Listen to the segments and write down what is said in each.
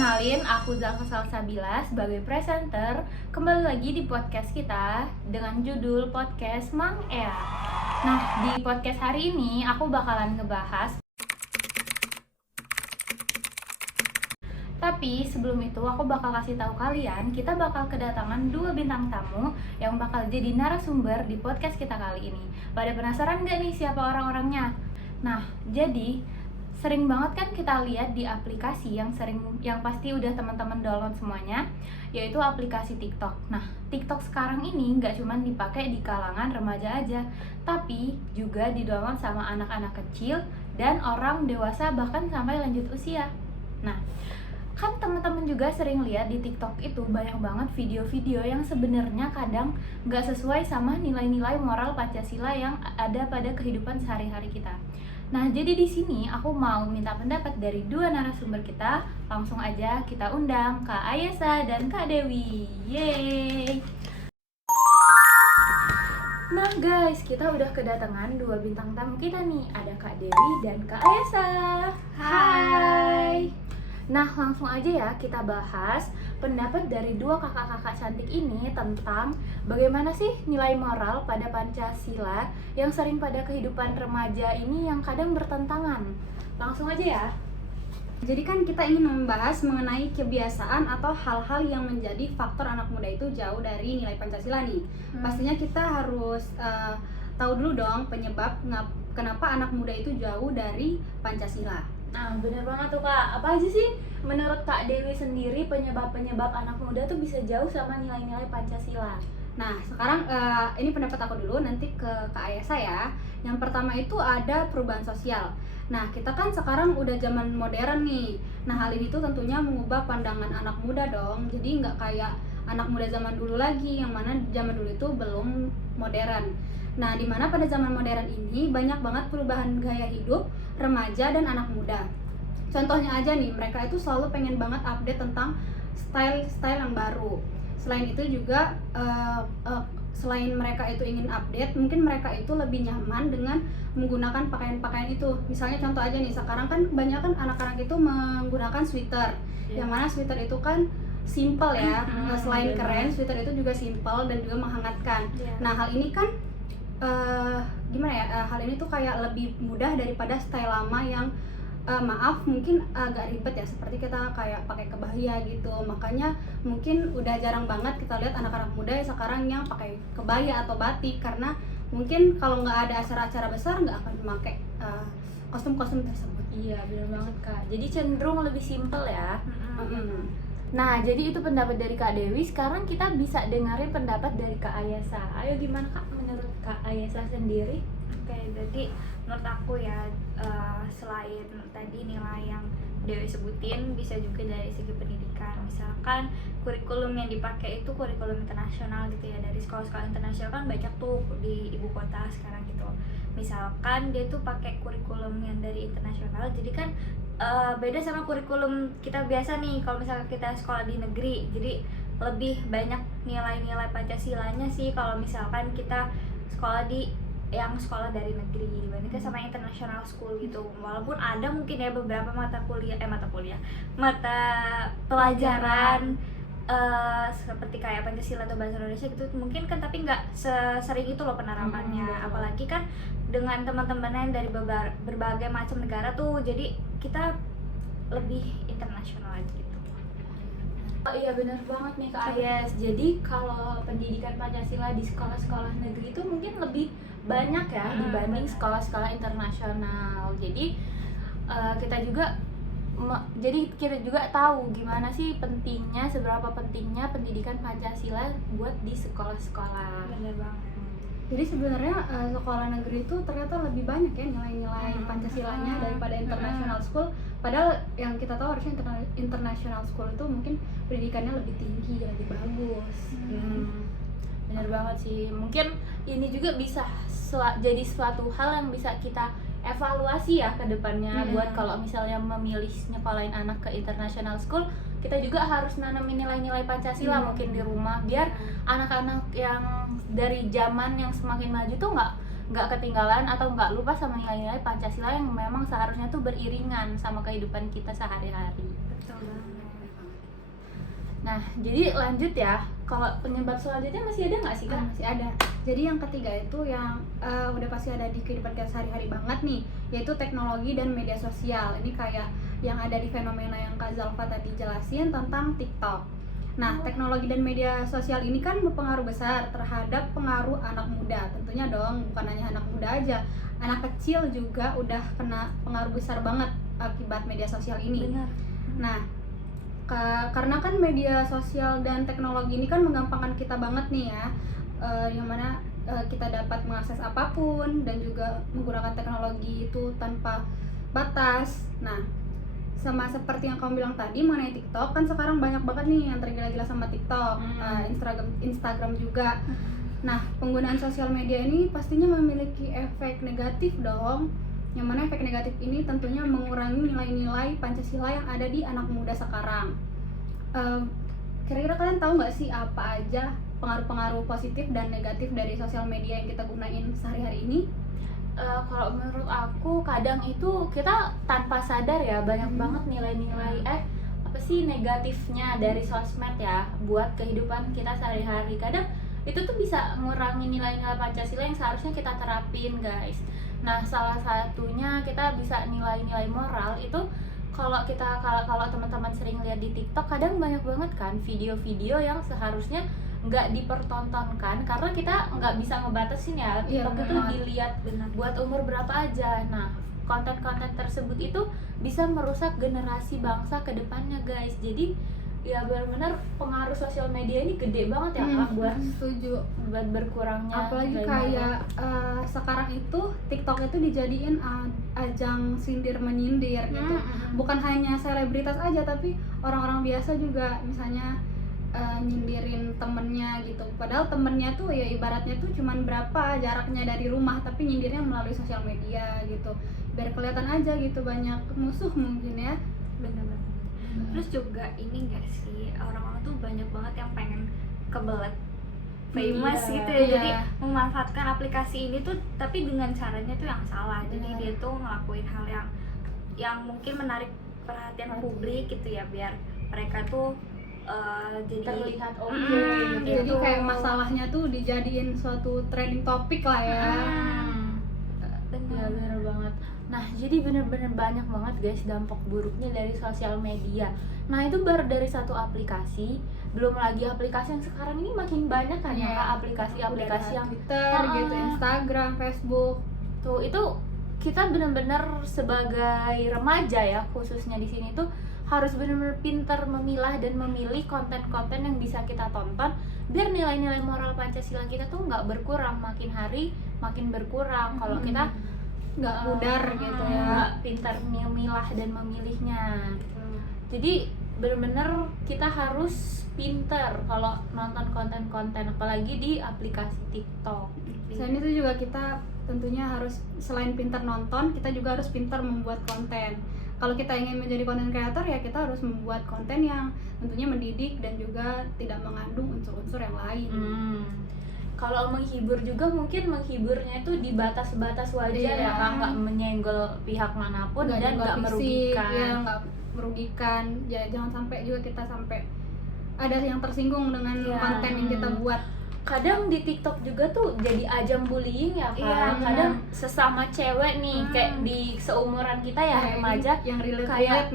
Kenalin, aku Zalfa Salsabila sebagai presenter. Kembali lagi di podcast kita dengan judul Podcast Mang Ea. Nah, di podcast hari ini aku bakalan ngebahas. Tapi sebelum itu aku bakal kasih tahu kalian, kita bakal kedatangan 2 bintang tamu yang bakal jadi narasumber di podcast kita kali ini. Pada penasaran gak nih siapa orang-orangnya? Nah, jadi sering banget kan kita lihat di aplikasi yang pasti udah teman-teman download semuanya, yaitu aplikasi TikTok. Nah, TikTok sekarang ini nggak cuma dipakai di kalangan remaja aja, tapi juga di-download sama anak-anak kecil dan orang dewasa bahkan sampai lanjut usia. Nah, kan teman-teman juga sering lihat di TikTok itu banyak banget video-video yang sebenarnya kadang nggak sesuai sama nilai-nilai moral Pancasila yang ada pada kehidupan sehari-hari kita. Nah, jadi di sini aku mau minta pendapat dari 2 narasumber kita. Langsung aja kita undang Kak Ayesa dan Kak Dewi. Yeay! Nah guys, kita udah kedatangan 2 bintang tamu kita nih. Ada Kak Dewi dan Kak Ayesa. Hai! Nah, langsung aja ya kita bahas pendapat dari 2 kakak-kakak cantik ini tentang bagaimana sih nilai moral pada Pancasila yang sering pada kehidupan remaja ini yang kadang bertentangan. Langsung aja ya. Jadi kan kita ingin membahas mengenai kebiasaan atau hal-hal yang menjadi faktor anak muda itu jauh dari nilai Pancasila nih. Pastinya kita harus tahu dulu dong penyebab kenapa anak muda itu jauh dari Pancasila. Nah, bener banget tuh Kak. Apa aja sih menurut Kak Dewi sendiri penyebab-penyebab anak muda tuh bisa jauh sama nilai-nilai Pancasila? Nah, sekarang ini pendapat aku dulu, nanti ke Kak Ayesa ya. Yang pertama itu ada perubahan sosial. Nah, kita kan sekarang udah zaman modern nih. Nah, hal ini tuh tentunya mengubah pandangan anak muda dong. Jadi nggak kayak anak muda zaman dulu lagi, yang mana zaman dulu itu belum modern. Nah, dimana pada zaman modern ini banyak banget perubahan gaya hidup remaja dan anak muda. Contohnya aja nih, mereka itu selalu pengen banget update tentang style-style yang baru. Selain itu juga selain mereka itu ingin update, mungkin mereka itu lebih nyaman dengan menggunakan pakaian-pakaian itu. Misalnya contoh aja nih, sekarang kan kebanyakan anak-anak itu menggunakan sweater. Yang mana sweater itu kan simple ya, selain keren, sweater itu juga simple dan juga menghangatkan. Nah, hal ini kan gimana ya, hal ini tuh kayak lebih mudah daripada style lama yang maaf mungkin agak ribet ya, seperti kita kayak pakai kebaya gitu. Makanya mungkin udah jarang banget kita lihat anak-anak muda yang sekarang yang pakai kebaya atau batik, karena mungkin kalau nggak ada acara-acara besar nggak akan memakai kostum-kostum tersebut. Iya, benar banget Kak. Jadi cenderung lebih simpel ya. Nah, jadi itu pendapat dari Kak Dewi. Sekarang kita bisa dengerin pendapat dari Kak Ayesa. Ayo, gimana Kak menurut Kak Ayesa sendiri? Oke, jadi menurut aku ya, selain tadi nilai yang Dewi sebutin, bisa juga dari segi pendidikan. Misalkan kurikulum yang dipakai itu kurikulum internasional gitu ya, dari sekolah-sekolah internasional kan banyak tuh di ibu kota sekarang gitu. Misalkan dia tuh pakai kurikulum yang dari internasional, jadi kan beda sama kurikulum kita biasa nih. Kalau misalkan kita sekolah di negeri, jadi lebih banyak nilai-nilai Pancasilanya sih kalau misalkan kita sekolah sekolah dari negeri dibandingkan sama international school gitu. Walaupun ada mungkin ya beberapa mata pelajaran seperti kayak Pancasila atau bahasa Indonesia gitu mungkin kan, tapi nggak sesering itu loh penerapannya. Apalagi kan dengan teman-teman yang dari berbagai macam negara tuh, jadi kita lebih internasional aja gitu. Oh iya, benar banget nih Kak Ayes. Jadi kalau pendidikan Pancasila di sekolah-sekolah negeri itu mungkin lebih banyak ya dibanding sekolah-sekolah internasional. Jadi kita juga tahu gimana sih seberapa pentingnya pendidikan Pancasila buat di sekolah-sekolah. Bener banget. Jadi sebenarnya sekolah negeri itu ternyata lebih banyak ya nilai-nilai Pancasilanya daripada international school. Padahal yang kita tahu harusnya international school itu mungkin pendidikannya lebih tinggi, lebih bagus. Bener banget sih. Mungkin ini juga bisa jadi suatu hal yang bisa kita evaluasi ya ke depannya. Buat kalau misalnya memilih nyekolahin anak ke international school, kita juga harus nanamin nilai-nilai Pancasila mungkin di rumah, biar anak-anak yang dari zaman yang semakin maju tuh nggak ketinggalan atau nggak lupa sama nilai-nilai Pancasila yang memang seharusnya tuh beriringan sama kehidupan kita sehari-hari. Betul banget. Nah, jadi lanjut ya. Kalau penyebab selanjutnya masih ada nggak sih Kak? Masih ada. Jadi yang ketiga itu yang udah pasti ada di kehidupan kita sehari-hari banget nih, yaitu teknologi dan media sosial. Ini kayak yang ada di fenomena yang Kak Zalfa tadi jelasin tentang TikTok. Nah, teknologi dan media sosial ini kan berpengaruh besar terhadap pengaruh anak muda. Tentunya dong, bukan hanya anak muda aja. Anak kecil juga udah kena pengaruh besar banget akibat media sosial ini. Benar. Nah, karena kan media sosial dan teknologi ini kan menggampangkan kita banget nih ya, yang mana kita dapat mengakses apapun dan juga menggunakan teknologi itu tanpa batas. Nah, sama seperti yang kamu bilang tadi mengenai TikTok, kan sekarang banyak banget nih yang tergila-gila sama TikTok, Instagram juga. Nah, penggunaan sosial media ini pastinya memiliki efek negatif dong, yang mana efek negatif ini tentunya mengurangi nilai-nilai Pancasila yang ada di anak muda sekarang. Kira-kira kalian tahu nggak sih apa aja pengaruh-pengaruh positif dan negatif dari sosial media yang kita gunain sehari-hari ini? Kalau menurut aku kadang itu kita tanpa sadar ya banyak banget nilai-nilai apa sih negatifnya dari sosmed ya buat kehidupan kita sehari-hari. Kadang itu tuh bisa ngurangi nilai-nilai Pancasila yang seharusnya kita terapin, guys. Nah, salah satunya kita bisa nilai-nilai moral itu kalau teman-teman sering lihat di TikTok, kadang banyak banget kan video-video yang seharusnya nggak dipertontonkan karena kita nggak bisa ngebatasin ya TikTok itu dilihat buat umur berapa aja. Nah, konten-konten tersebut itu bisa merusak generasi bangsa ke depannya, guys. Jadi ya benar-benar pengaruh sosial media ini gede banget ya Kak buat setuju, buat berkurangnya. apalagi kayak sekarang itu TikTok itu dijadiin ajang sindir menyindir gitu. Bukan hanya selebritas aja, tapi orang-orang biasa juga, misalnya nyindirin temennya gitu, padahal temennya tuh ya ibaratnya tuh cuman berapa jaraknya dari rumah, tapi nyindirnya melalui sosial media gitu, biar kelihatan aja gitu banyak musuh mungkin ya. Benar-benar. Terus juga ini enggak sih, orang-orang tuh banyak banget yang pengen kebelet famous gitu ya. Jadi memanfaatkan aplikasi ini tuh tapi dengan caranya tuh yang salah. Jadi dia tuh ngelakuin hal yang mungkin menarik perhatian publik gitu ya, biar mereka tuh jadi terlihat Jadi kayak masalahnya tuh dijadiin suatu trending topik lah ya. Bener banget. Nah, jadi bener-bener banyak banget guys dampak buruknya dari sosial media. Nah, itu baru dari satu aplikasi, belum lagi aplikasi yang sekarang ini makin banyak kan ya, aplikasi-aplikasi yang Twitter gitu, Instagram, Facebook. Tuh, itu kita bener-bener sebagai remaja ya, khususnya di sini tuh harus benar-benar pintar memilah dan memilih konten-konten yang bisa kita tonton biar nilai-nilai moral Pancasila kita tuh nggak berkurang, makin hari makin berkurang kalau kita nggak pudar gitu ya, nggak pintar memilah dan memilihnya. Jadi benar-benar kita harus pintar kalau nonton konten-konten, apalagi di aplikasi TikTok. Selain itu juga kita tentunya harus, selain pintar nonton, kita juga harus pintar membuat konten. Kalau kita ingin menjadi konten kreator ya kita harus membuat konten yang tentunya mendidik dan juga tidak mengandung unsur-unsur yang lain. Kalau menghibur juga mungkin menghiburnya itu di batas-batas wajar ya Kak, nggak menyenggol pihak manapun dan nggak merugikan. Ya, nggak merugikan. Ya jangan sampai juga kita sampai ada yang tersinggung dengan konten yang kita buat. Kadang di TikTok juga tuh jadi ajang bullying ya Kak. Kadang sesama cewek nih kayak di seumuran kita ya remaja yang kayak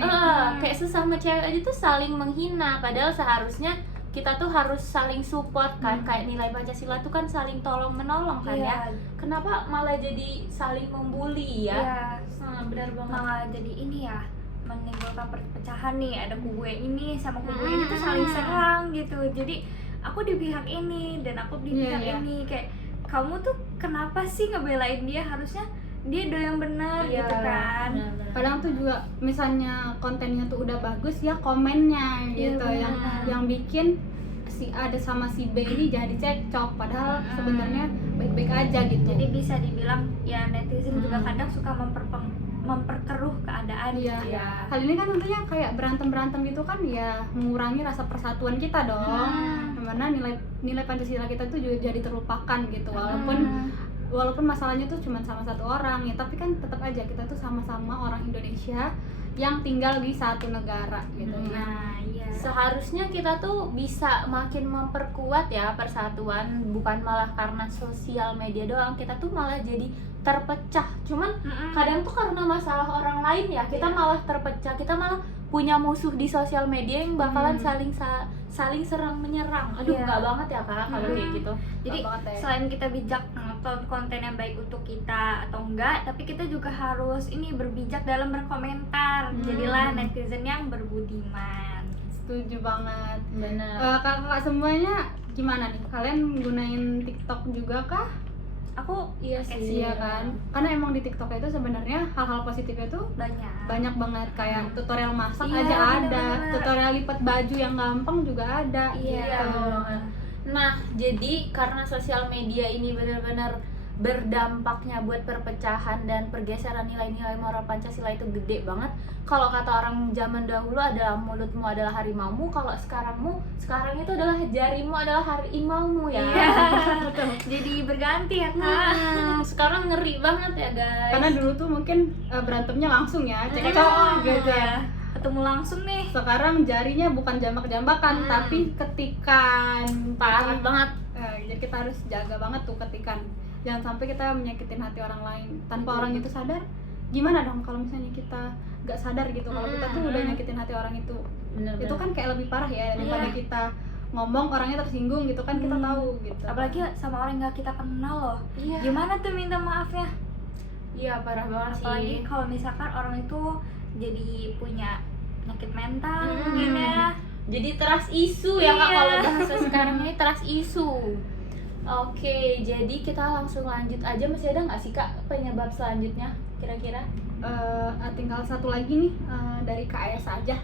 kayak sesama cewek aja tuh saling menghina, padahal seharusnya kita tuh harus saling support kan, kayak nilai Pancasila tuh kan saling tolong menolong kan ya. Kenapa malah jadi saling membuli ya? Benar banget. Malah jadi ini ya, menimbulkan perpecahan nih, ada kubu yang ini sama kubu ini tuh saling serang gitu. Jadi aku di pihak ini dan aku di pihak ini, kayak kamu tuh kenapa sih ngebelain dia, harusnya dia yang benar gitu kan. Kadang tuh juga misalnya kontennya tuh udah bagus ya, komennya gitu yang bikin si A ada sama si B ini jadi cekcok, padahal sebenarnya baik-baik aja gitu. Jadi bisa dibilang ya netizen juga kadang suka memperkeruh keadaan gitu ya. Hal ini kan tentunya kayak berantem gitu kan ya, mengurangi rasa persatuan kita dong. Dimana nilai Pancasila kita tuh juga jadi terlupakan gitu. Walaupun masalahnya tuh cuma sama satu orang ya, tapi kan tetap aja kita tuh sama-sama orang Indonesia yang tinggal di satu negara gitu. Nah, iya. Seharusnya kita tuh bisa makin memperkuat ya persatuan, bukan malah karena sosial media doang kita tuh malah jadi terpecah. Cuman kadang tuh karena masalah orang lain ya kita malah terpecah, kita malah punya musuh di sosial media yang bakalan saling serang menyerang. Aduh, nggak banget ya Kak kalau kayak gitu. Jadi selain kita bijak nonton konten yang baik untuk kita atau enggak, tapi kita juga harus ini berbijak dalam berkomentar. Jadilah netizen yang berbudiman. Setuju banget. Benar. Kakak semuanya gimana nih? Kalian gunain TikTok juga kah? Aku Iya pakai sih. Iya kan? Karena emang di TikTok itu sebenarnya hal-hal positifnya tuh banyak banget, kayak tutorial masak Iya, aja ada, bener-bener. tutorial lipat baju yang gampang juga ada. Iya. gitu. Nah, jadi karena sosial media ini benar-benar berdampaknya buat perpecahan dan pergeseran nilai-nilai moral Pancasila itu gede banget. Kalau kata orang zaman dahulu adalah mulutmu adalah harimaumu, kalau sekarang itu adalah jarimu adalah harimaumu ya. Iya. Jadi berganti ya Kak. Sekarang ngeri banget ya guys. Karena dulu tuh mungkin berantemnya langsung ya, cekcok gitu. Iya. Ketemu langsung nih. Sekarang jarinya bukan jambak-jambakan, tapi ketikan. parah banget. Jadi kita harus jaga banget tuh ketikan. Jangan sampai kita menyakitin hati orang lain tanpa orang itu sadar. Gimana dong kalau misalnya kita nggak sadar gitu kalau kita tuh udah nyakitin hati orang itu. Bener-bener. Itu kan kayak lebih parah ya daripada kita ngomong orangnya tersinggung gitu kan, kita tahu gitu. Apalagi sama orang yang gak kita kenal loh. Iya. Gimana tuh minta maafnya? Iya, parah banget sih. Apalagi kalau misalkan orang itu jadi punya penyakit mental mungkin ya. Jadi trust issue ya Kak, Iya. kalau bahasa sekarang ini trust issue. Oke, jadi kita langsung lanjut aja. Masih ada nggak sih Kak penyebab selanjutnya kira-kira? Tinggal satu lagi nih dari KS aja.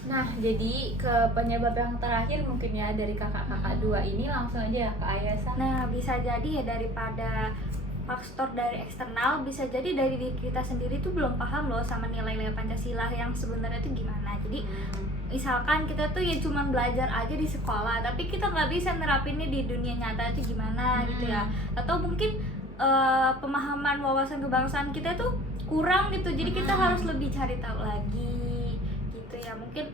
Nah, jadi ke penyebab yang terakhir mungkin ya dari kakak-kakak dua ini langsung aja ya ke Ayasa. Nah, bisa jadi ya daripada faktor dari eksternal, bisa jadi dari diri kita sendiri tuh belum paham loh sama nilai-nilai Pancasila yang sebenarnya tuh gimana. Jadi misalkan kita tuh ya cuman belajar aja di sekolah, tapi kita nggak bisa nerapinnya di dunia nyata itu gimana gitu ya. Atau mungkin pemahaman wawasan kebangsaan kita tuh kurang gitu, jadi kita harus lebih cari tahu lagi gitu ya. Mungkin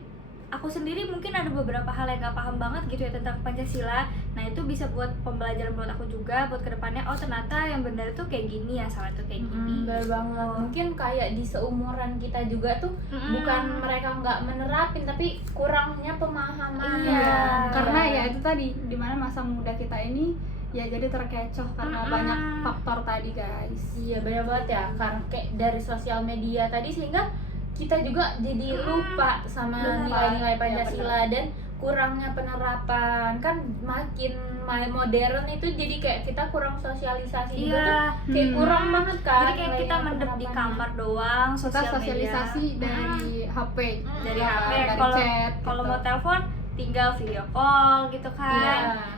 aku sendiri mungkin ada beberapa hal yang gak paham banget gitu ya tentang Pancasila. Nah itu bisa buat pembelajaran buat aku juga buat kedepannya. Oh ternyata yang benar itu kayak gini ya, salah itu kayak gini. Bener banget. Mungkin kayak di seumuran kita juga tuh bukan mereka nggak menerapin, tapi kurangnya pemahaman. Iya. Karena ya itu tadi, dimana masa muda kita ini ya jadi terkecoh karena banyak faktor tadi guys. Iya, bener banget ya. Karena kayak dari sosial media tadi sehingga kita juga jadi lupa sama nilai-nilai Pancasila dan kurangnya penerapan. Kan makin modern itu jadi kayak kita kurang sosialisasi juga tuh kayak kurang banget kan. Jadi kayak kita mendem di kamar doang, Kita sosialisasi dari HP, dari HP. dari Kalau chat. kalau gitu. mau telepon tinggal video call gitu kan. Iya.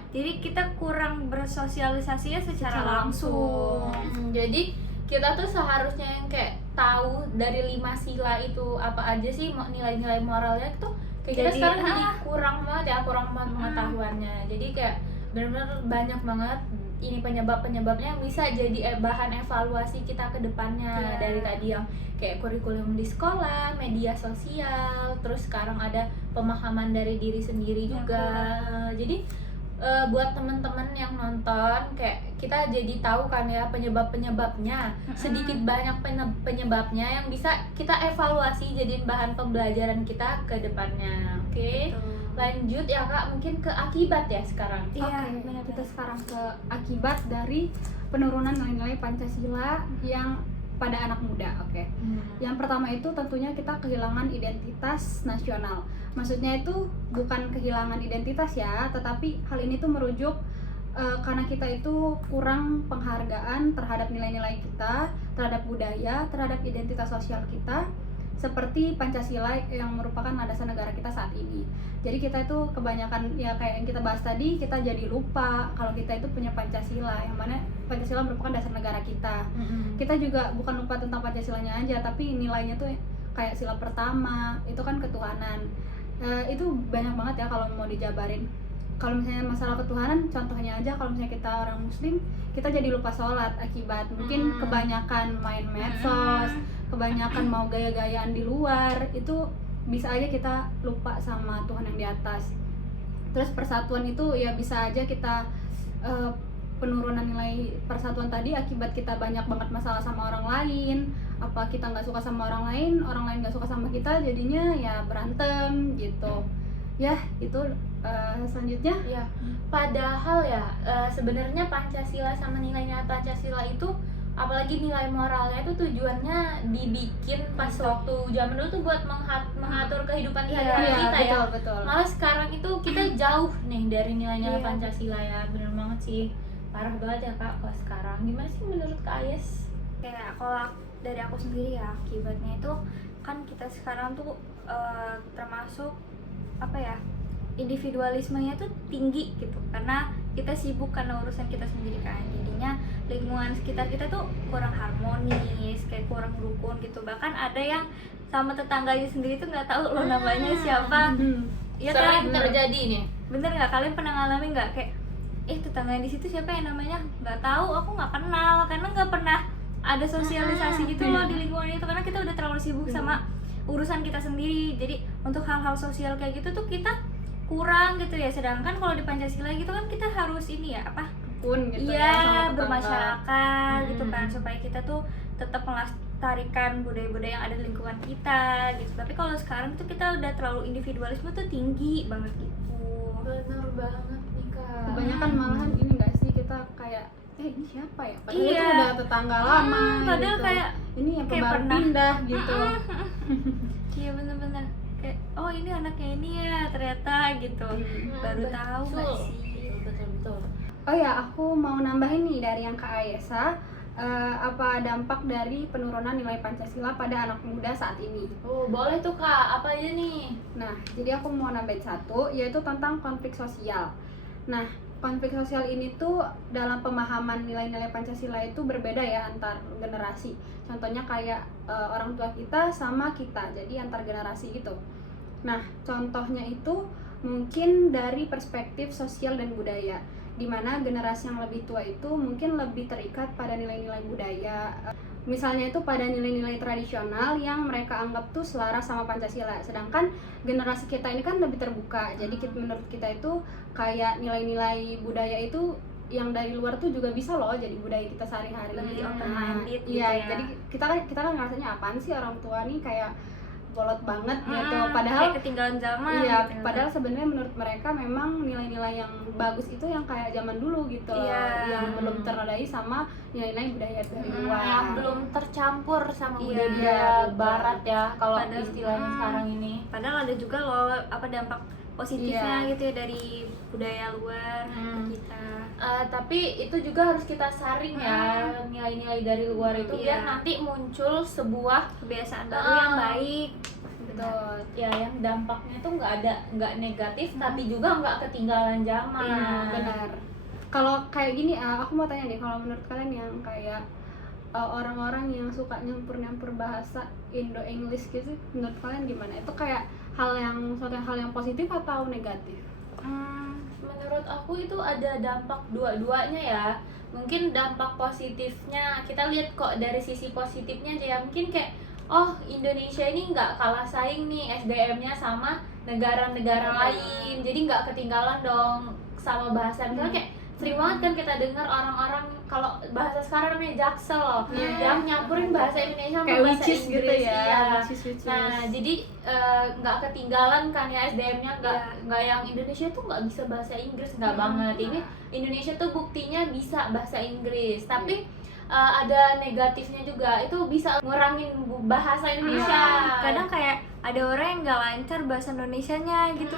Jadi kita kurang bersosialisasinya secara langsung. Jadi kita tuh seharusnya yang kayak tahu dari 5 sila itu apa aja sih nilai-nilai moralnya itu kayak kita Jadi, sekarang jadi kurang banget pengetahuannya. Jadi kayak benar-benar banyak banget ini penyebabnya yang bisa jadi bahan evaluasi kita ke depannya. Dari tadi yang kayak kurikulum di sekolah, media sosial, terus sekarang ada pemahaman dari diri sendiri juga. Jadi buat temen-temen yang nonton kayak kita jadi tahu kan ya penyebabnya sedikit banyak penyebabnya yang bisa kita evaluasi jadiin bahan pembelajaran kita ke depannya. Oke. Lanjut ya Kak, mungkin ke akibat ya sekarang. Iya, Oke, kita sekarang ke akibat dari penurunan nilai-nilai Pancasila yang pada anak muda. Oke. Yang pertama itu tentunya kita kehilangan identitas nasional. Maksudnya itu bukan kehilangan identitas ya, tetapi hal ini tuh merujuk karena kita itu kurang penghargaan terhadap nilai-nilai kita, terhadap budaya, terhadap identitas sosial kita, seperti Pancasila yang merupakan landasan negara kita saat ini. Jadi kita itu kebanyakan ya kayak yang kita bahas tadi, kita jadi lupa kalau kita itu punya Pancasila, yang mana Pancasila merupakan dasar negara kita. Kita juga bukan lupa tentang Pancasilanya aja, tapi nilainya tuh kayak sila pertama itu kan ketuhanan. Itu banyak banget ya kalau mau dijabarin. Kalau misalnya masalah ketuhanan, contohnya aja kalau misalnya kita orang muslim, kita jadi lupa sholat akibat mungkin kebanyakan main medsos, kebanyakan mau gaya-gayaan di luar. Itu bisa aja kita lupa sama Tuhan yang di atas. Terus persatuan itu ya bisa aja kita penurunan nilai persatuan tadi akibat kita banyak banget masalah sama orang lain, apa kita nggak suka sama orang lain nggak suka sama kita, jadinya ya berantem gitu ya. Itu selanjutnya Ya, padahal ya sebenarnya Pancasila sama nilai-nilai Pancasila itu, apalagi nilai moralnya itu tujuannya dibikin pas waktu zaman dulu tuh buat mengatur kehidupan sehari-hari kita ya. betul. Malah sekarang itu kita jauh nih dari nilai-nilai Iya. Pancasila ya, bener banget sih, parah banget ya Kak kalau sekarang. Gimana sih menurut Kak Ayes? Kayak kalau dari aku sendiri ya, akibatnya itu kan kita sekarang tuh termasuk apa ya, individualismenya tuh tinggi gitu, karena kita sibuk karena urusan kita sendiri kan, jadinya lingkungan sekitar kita tuh kurang harmonis, kayak kurang rukun gitu. Bahkan ada yang sama tetangganya sendiri tuh nggak tahu lo namanya siapa. Ya Sering kan, terjadi nih. bener nggak, kalian pernah ngalamin nggak kayak tetangga di situ siapa yang namanya, nggak tahu, aku nggak kenal, karena nggak pernah ada sosialisasi gitu loh di lingkungan itu, karena kita udah terlalu sibuk sama urusan kita sendiri. Jadi untuk hal-hal sosial kayak gitu tuh kita kurang gitu ya. Sedangkan kalau di Pancasila gitu kan kita harus ini ya apa, Pun gitu iya, sama tetangga. bermasyarakat gitu kan, supaya kita tuh tetap melestarikan budaya-budaya yang ada di lingkungan kita gitu. Tapi kalau sekarang tuh kita udah terlalu individualisme tuh tinggi banget gitu. Bener banget nih Kak. Kebanyakan malahan ini nggak sih, kita kayak ini siapa ya, padahal Iya. itu udah tetangga lama Padahal gitu. kayak ini yang kayak baru pernah. pindah gitu. Iya bener-bener kayak oh ini anaknya ini ya ternyata gitu. Baru tahu nggak Betul. sih? Betul. Oh ya, aku mau nambahin nih dari yang Kak Ayesa, apa dampak dari penurunan nilai Pancasila pada anak muda saat ini. Oh, boleh tuh Kak, apa aja nih? Nah, jadi aku mau nambahin satu, yaitu tentang konflik sosial. Nah, konflik sosial ini tuh dalam pemahaman nilai-nilai Pancasila itu berbeda ya antar generasi. Contohnya kayak orang tua kita sama kita, jadi antar generasi gitu. Nah, contohnya itu mungkin dari perspektif sosial dan budaya, di mana generasi yang lebih tua itu mungkin lebih terikat pada nilai-nilai budaya. Misalnya itu pada nilai-nilai tradisional yang mereka anggap tuh selaras sama Pancasila. Sedangkan generasi kita ini kan lebih terbuka. Jadi menurut kita itu kayak nilai-nilai budaya itu yang dari luar tuh juga bisa loh jadi budaya kita sehari-hari. Lebih Nah, open minded gitu iya, ya. jadi kita kan ngerasanya apaan sih orang tua nih kayak bolot banget gitu. Kayak Padahal ketinggalan zaman iya, gitu. padahal sebenarnya menurut mereka memang nilai-nilai yang bagus itu yang kayak zaman dulu gitu loh, Iya. yang belum ternodai sama nilai-nilai budaya dari luar. Yang belum tercampur sama Iya, budaya betul. barat ya, kalau Padahal- istilahnya sekarang ini. Padahal ada juga loh apa dampak positifnya Iya. gitu ya dari budaya luar ke kita. Tapi itu juga harus kita saring ya, nilai-nilai dari luar itu biar Iya. nanti muncul sebuah Kebiasaan baru yang baik. Betul. ya yang dampaknya tuh nggak negatif tapi juga nggak ketinggalan zaman. Iya, benar. Kalau kayak gini, aku mau tanya nih, kalau menurut kalian yang kayak orang-orang yang suka nyampur-nyampur bahasa Indo-English gitu, menurut kalian gimana? Itu kayak suatu hal yang positif atau negatif? Menurut aku itu ada dampak dua-duanya ya. Mungkin dampak positifnya kita lihat kok dari sisi positifnya aja ya. Mungkin kayak oh Indonesia ini nggak kalah saing nih SDM-nya sama negara-negara lain. Jadi nggak ketinggalan dong sama bahasa. Misalnya kayak sering banget kan kita dengar orang-orang kalau bahasa sekarang namanya Jaksel yang nyampurin bahasa Indonesia sama Kayak bahasa which is Inggris gitu ya, iya. which is. Nah, jadi nggak ketinggalan kan ya SDM-nya, Iya. nggak yang Indonesia tuh nggak bisa bahasa Inggris, nggak banget. Ini Indonesia tuh buktinya bisa bahasa Inggris, tapi ada negatifnya juga, itu bisa ngurangin bahasa Indonesia. Kadang kayak ada orang yang nggak lancar bahasa Indonesianya gitu.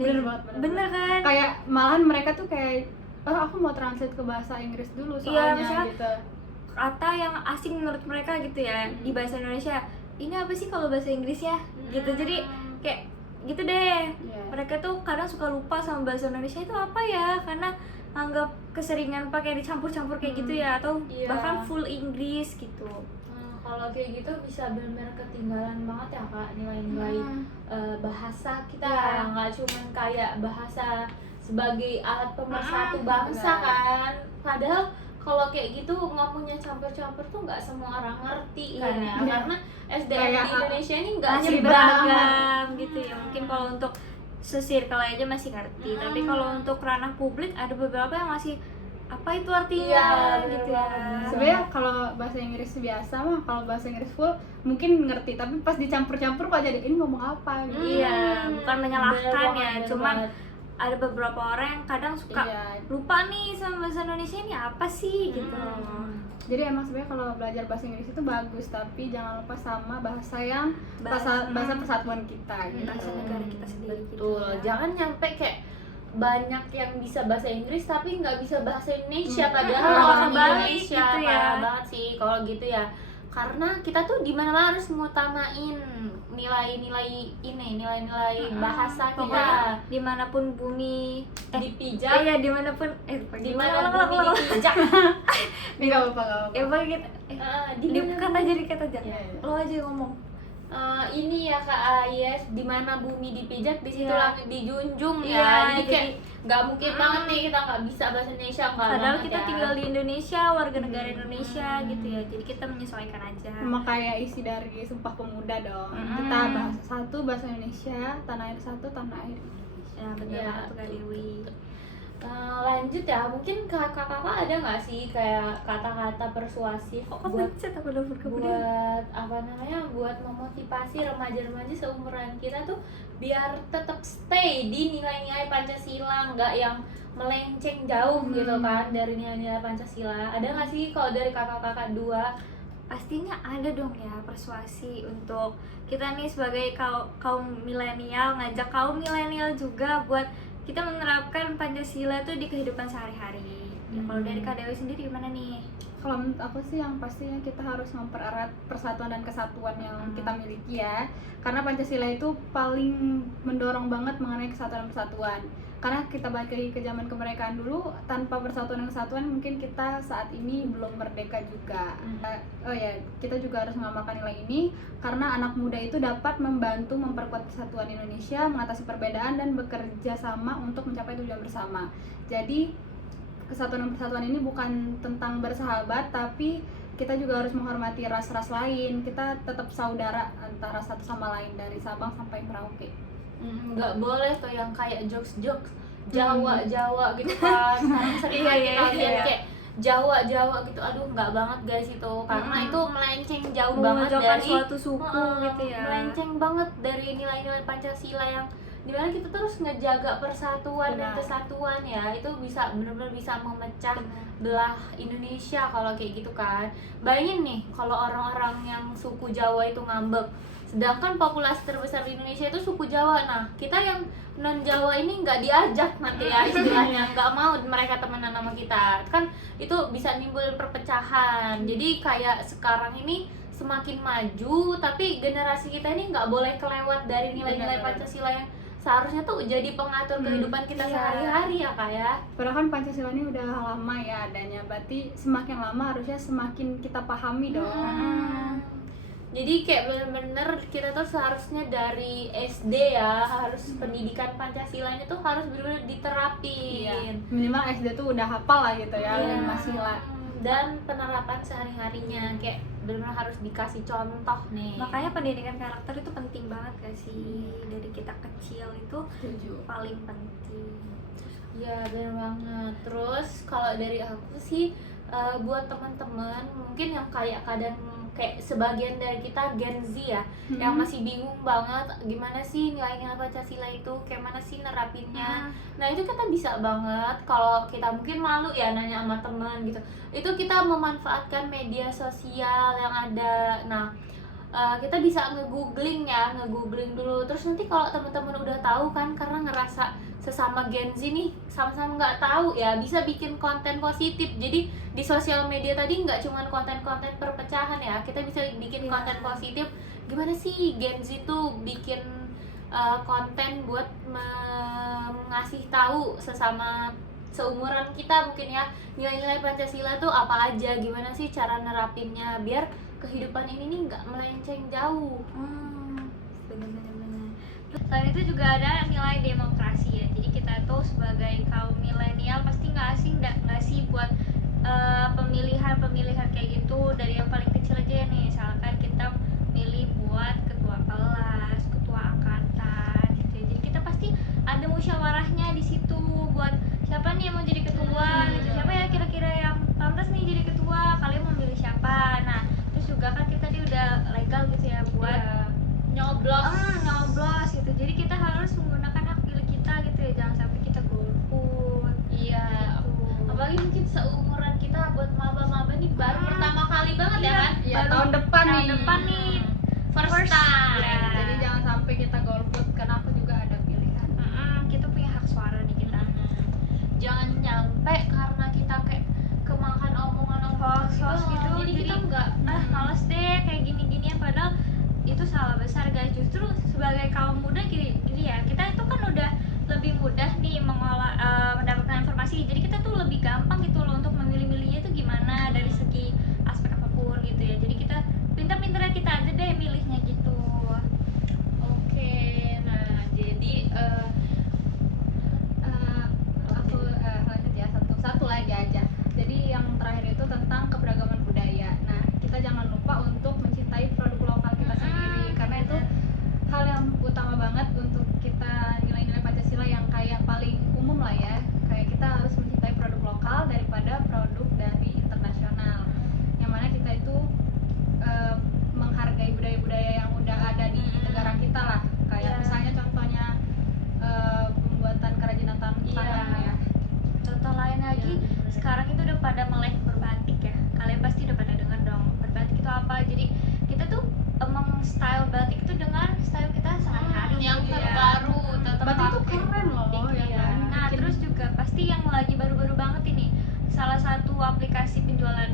Bener banget, Bener kan? kayak malahan mereka tuh kayak aku mau translate ke bahasa Inggris dulu Iya, soalnya misalnya gitu. Kata yang asing menurut mereka gitu ya di bahasa Indonesia. Ini apa sih kalau bahasa Inggris ya? Gitu. Jadi kayak gitu deh. Iya. Mereka tuh kadang suka lupa sama bahasa Indonesia itu apa ya, karena anggap keseringan pakai dicampur-campur kayak gitu ya, atau Iya. bahkan full Inggris gitu. Kalau kayak gitu bisa benar-benar ketinggalan banget ya Kak, nilai-nilai bahasa kita. Iya. Nggak cuman kayak bahasa sebagai alat pemersatu bangsa benar. kan. Padahal kalau kayak gitu ngomongnya campur-campur tuh nggak semua orang ngerti kan ya, Iya. karena SDM Kayak di Indonesia ini nggak masih ribet beragam gitu ya. Mungkin kalau untuk sesirkel aja masih ngerti, tapi kalau untuk ranah publik ada beberapa yang masih apa itu artinya Iya, gitu bener ya. banget. Sebenarnya kalau bahasa Inggris biasa mah, kalau bahasa Inggris full mungkin ngerti, tapi pas dicampur-campur kok jadi ini ngomong apa gitu. Iya, bukan menyalahkan Bener ya, banget, cuman bener banget. ada beberapa orang yang kadang suka Iya. lupa nih sama bahasa Indonesia ini apa sih gitu. Jadi emang sebenarnya kalau belajar bahasa Inggris itu bagus, tapi jangan lupa sama bahasa yang Bahasa- bahasa persatuan kita gitu. Bahasa negara kita sendiri gitu Betul, ya. jangan nyampe kayak banyak yang bisa bahasa Inggris tapi nggak bisa bahasa Indonesia, padahal parah orang banget Indonesia gitu ya. parah banget sih kalau gitu ya, karena kita tuh di mana harus ngutamain nilai-nilai ini, nilai-nilai bahasa kita. Pokoknya dimanapun bumi Dipijak, iya dimanapun di mana bumi dipijak. Ini nggak apa-apa, nggak apa-apa. ya bagi kita Di mana kata jadi kata aja Iya, iya. lo aja yang ngomong. ini ya Kak Ayes, di mana bumi dipijak di situ Iya. langit dijunjung Iya, ya. Jadi jadi- kayak nggak mungkin banget nih kita nggak bisa bahasa Indonesia, nggak Padahal banget kita ya. tinggal di Indonesia, warga negara Indonesia gitu ya. Jadi kita menyesuaikan aja. Sama kayak isi dari Sumpah Pemuda dong. Kita bahasa satu bahasa Indonesia, tanah air satu, tanah air Indonesia. Ya benar Iya, banget tuh Kak Dewi. Lanjut ya, mungkin kakak-kakak ada nggak sih kayak kata-kata persuasif Kok buat pencet aku udah kemudian. buat apa namanya, buat memotivasi remaja-remaja seumuran kita tuh biar tetap stay di nilai-nilai Pancasila, nggak yang melenceng jauh gitu kan dari nilai-nilai Pancasila. Ada nggak sih kalau dari kakak-kakak dua? Pastinya ada dong ya persuasi untuk kita nih sebagai kaum milenial, ngajak kaum milenial juga buat kita menerapkan Pancasila tuh di kehidupan sehari-hari. Ya kalau dari Kak Dewi sendiri gimana nih? Kalau menurut aku sih yang pastinya kita harus mempererat persatuan dan kesatuan yang kita miliki ya. Karena Pancasila itu paling mendorong banget mengenai kesatuan dan persatuan. Karena kita balik lagi ke zaman kemerdekaan dulu, tanpa persatuan dan kesatuan mungkin kita saat ini belum merdeka juga. Oh ya, kita juga harus mengamalkan nilai ini karena anak muda itu dapat membantu memperkuat persatuan Indonesia, mengatasi perbedaan dan bekerja sama untuk mencapai tujuan bersama. Jadi kesatuan dan persatuan ini bukan tentang bersahabat, tapi kita juga harus menghormati ras-ras lain. Kita tetap saudara antara satu sama lain dari Sabang sampai Merauke. Nggak boleh tuh yang kayak jokes-jokes Jawa gitu kan. Sekarang sering Iya, kita iya, lihat iya. kayak Jawa gitu, aduh nggak banget guys itu, karena itu melenceng jauh banget Memojokkan dari suatu suku gitu ya. melenceng banget dari nilai-nilai Pancasila yang dimana kita terus ngejaga persatuan dan Benar. kesatuan ya. Itu bisa benar-benar bisa memecah belah Indonesia kalau kayak gitu kan. Bayangin nih kalau orang-orang yang suku Jawa itu ngambek, sedangkan populasi terbesar di Indonesia itu suku Jawa. Nah kita yang non Jawa ini nggak diajak nanti ya istilahnya, nggak mau mereka temenan sama kita kan, itu bisa nimbulin perpecahan. Jadi kayak sekarang ini semakin maju tapi generasi kita ini nggak boleh kelewat dari nilai-nilai Benar. Pancasila yang seharusnya tuh jadi pengatur kehidupan kita iya. sehari-hari ya Kak ya. Padahal kan Pancasila ini udah lama ya adanya, berarti semakin lama harusnya semakin kita pahami dong. Jadi kayak bener-bener kita tuh seharusnya dari SD ya, harus pendidikan Pancasila ini tuh harus bener-bener diterapin. Iya. Minimal SD tuh udah hafal lah gitu ya, Iya. masih lah. Dan penerapan sehari-harinya kayak benar-benar harus dikasih contoh nih. Makanya pendidikan karakter itu penting banget gak sih? Dari kita kecil itu Setuju. paling penting. Ya benar banget. Terus kalau dari aku sih buat teman-teman mungkin yang kayak kadang kayak sebagian dari kita Gen Z ya, yang masih bingung banget gimana sih nilai-nilai Pancasila itu, kayak mana sih nerapinnya. Nah itu kita bisa banget, kalau kita mungkin malu ya nanya sama teman gitu, itu kita memanfaatkan media sosial yang ada. Nah kita bisa nge-googling dulu, terus nanti kalau teman-teman udah tahu kan, karena ngerasa sesama Gen Z nih sama-sama nggak tahu ya, bisa bikin konten positif. Jadi di sosial media tadi nggak cuma konten-konten perpecahan ya, kita bisa bikin konten positif. Gimana sih Gen Z tuh bikin konten buat ngasih tahu sesama seumuran kita mungkin ya, nilai-nilai Pancasila tuh apa aja, gimana sih cara nerapinnya biar kehidupan ini nih nggak melenceng jauh. Bener-bener. Selain itu juga ada nilai demokrasi ya. Jadi kita tuh sebagai kaum milenial pasti nggak asing nggak sih buat pemilihan kayak gitu dari yang paling kecil aja nih. Misalkan kita milih buat ketua kelas, ketua angkatan gitu ya. Jadi kita pasti ada musyawarahnya di situ buat siapa nih yang mau jadi ketua gitu. Siapa ya kira-kira yang pantas nih jadi ketua, kalian mau milih siapa. Nah terus juga kan kita nih udah legal gitu ya buat nyoblos gitu. Jadi kita harus menggunakan hak pilih kita gitu ya, jangan sampai kita golput. Iya, Gitu. apalagi mungkin seumuran kita buat maba-maba nih baru pertama kali banget ya kan? Iya, Baru tahun depan nih. First time. Ya. Jadi jangan sampai kita golput karena aku juga ada pilihan. Kita punya hak suara nih kita. Jangan nyampe karena kita kayak kemakan omongan Hoax gitu, jadi kita nggak males deh kayak gini-ginian, padahal itu salah besar guys. Justru sebagai kaum muda gini ya, kita itu kan udah lebih mudah nih mendapatkan informasi, jadi kita tuh lebih gampang gitu loh untuk memilih-milihnya itu gimana dari segi aspek apapun gitu ya. Jadi kita pintar-pintarnya kita aja deh milihnya gitu. Oke, nah jadi Aku lanjut ya, satu lagi aja. Jadi yang terakhir itu tentang keberagaman budaya. Nah, kita jangan lupa untuk mencintai produk lokal kita sendiri, karena itu hal yang utama banget untuk kita nilai-nilai Pancasila yang kayak paling umum lah ya. Kayak kita harus mencintai produk lokal daripada produk dari internasional. Yang mana kita itu menghargai budaya-budaya yang udah ada di negara kita lah. Kayak misalnya contohnya pembuatan kerajinan tangan ya. Contoh lain lagi, sekarang itu udah pada melek berbatik ya. Kalian pasti udah pada dengar dong berbatik itu apa. Jadi kita tuh emang style batik itu dengan style kita sehari-hari yang gitu ya. terbaru tetap Batik itu pakai. keren loh ya Iya. kan. Nah Bikin- terus juga pasti yang lagi baru-baru banget ini, salah satu aplikasi penjualan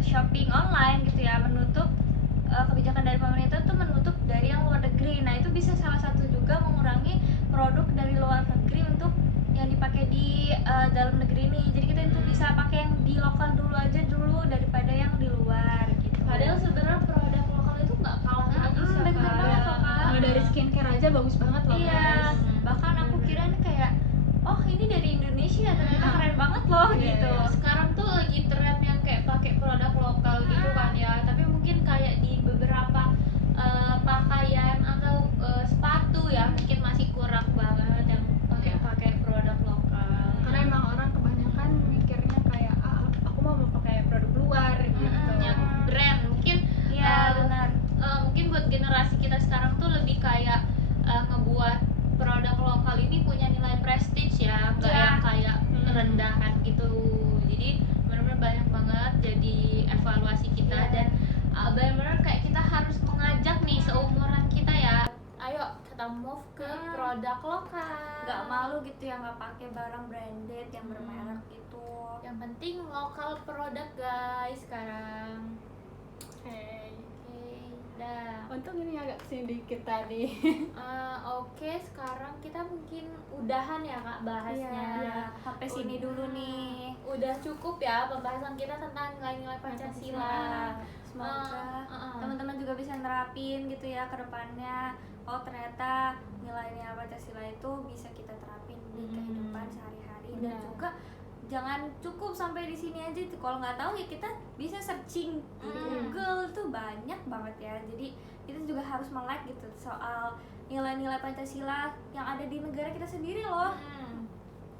shopping online gitu ya, menutup kebijakan dari pemerintah tuh menutup dari yang luar negeri. Nah itu bisa salah satu juga mengurangi produk dari luar negeri untuk yang dipakai di dalam negeri ini. Jadi kita itu bisa pakai yang di lokal dulu aja dulu daripada yang di luar gitu. Padahal sebenarnya produk lokal itu nggak kalah bagus ya, bener Kak. banget loh, Kak. Kalau dari skincare aja bagus banget loh Iya, guys. bahkan aku kira nih kayak, oh ini dari Indonesia, ternyata keren banget loh Iya, gitu. iya. Sekarang tuh lagi tren yang kayak pakai produk lokal gitu kan ya, tapi mungkin kayak di beberapa pakaian atau sepatu ya mungkin masih kurang banget yang pakai produk lokal. Karena emang orang kebanyakan mikirnya kayak aku mau pakai produk luar gitu. Yang brand mungkin Iya benar. mungkin buat generasi kita sekarang tuh lebih kayak ngebuat produk lokal ini punya nilai prestige ya, nggak Iya. yang kayak rendahan gitu. Jadi benar-benar banyak banget jadi evaluasi kita. Iya. Dan benar-benar kayak kita harus mengajak nih seumuran kita ya, ayo kita move ke produk lokal. Nggak malu gitu ya nggak pakai barang branded yang bermerek gitu. Yang penting lokal produk guys sekarang. Oke. Dah. Untung ini agak sedikit tadi. Oke, sekarang kita mungkin udahan ya Kak bahasnya. Iya. Sampai sini dulu nih. Udah cukup ya pembahasan kita tentang nilai-nilai Pancasila. Semoga teman-teman juga bisa nerapin gitu ya ke depannya. Oh ternyata nilai-nilai Pancasila itu bisa kita terapin di kehidupan sehari-hari. Dan Benar. juga jangan cukup sampai di sini aja tuh. Kalau nggak tahu ya kita bisa searching di Google tuh banyak banget ya. Jadi kita juga harus melek gitu soal nilai-nilai Pancasila yang ada di negara kita sendiri loh.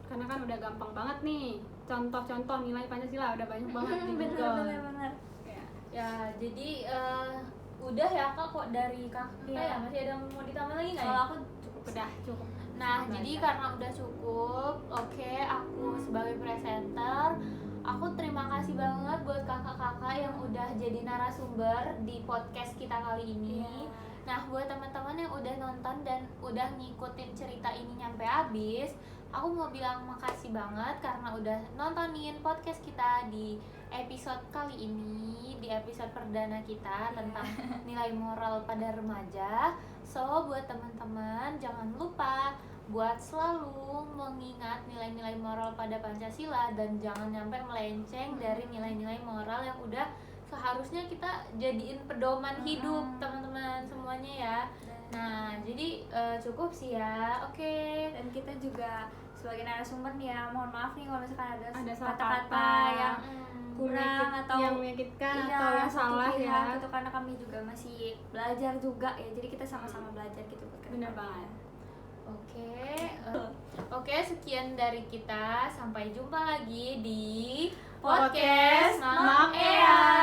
Karena kan udah gampang banget nih. Contoh-contoh nilai Pancasila udah banyak banget di Bener Google. bener bener. Ya, jadi udah ya Kak kok dari Kakak Iya. ya. Masih ada yang mau ditambah lagi nggak? Kalau ya? aku cukup Udah cukup. Nah, Cukup jadi aja. karena udah cukup, oke, aku sebagai presenter, aku terima kasih banget buat kakak-kakak yang udah jadi narasumber di podcast kita kali ini. Iya. Nah, buat teman-teman yang udah nonton dan udah ngikutin cerita ini nyampe habis, aku mau bilang makasih banget karena udah nontonin podcast kita di episode kali ini, di episode perdana kita tentang nilai moral pada remaja. So, buat teman-teman jangan lupa buat selalu mengingat nilai-nilai moral pada Pancasila dan jangan sampai melenceng dari nilai-nilai moral yang udah seharusnya kita jadiin pedoman hidup teman-teman semuanya ya. Nah, jadi cukup sih ya. Oke. Dan kita juga sebagai narasumber nih ya, mohon maaf nih kalau misalkan ada salah kata-kata kata yang kurang atau yang menyakitkan iya, atau yang satu salah pihak ya. gitu, karena kami juga masih belajar juga ya, jadi kita sama-sama belajar gitu buat ke Bener depannya. banget. Oke, sekian dari kita. Sampai jumpa lagi di Podcast Mak Mak Ea.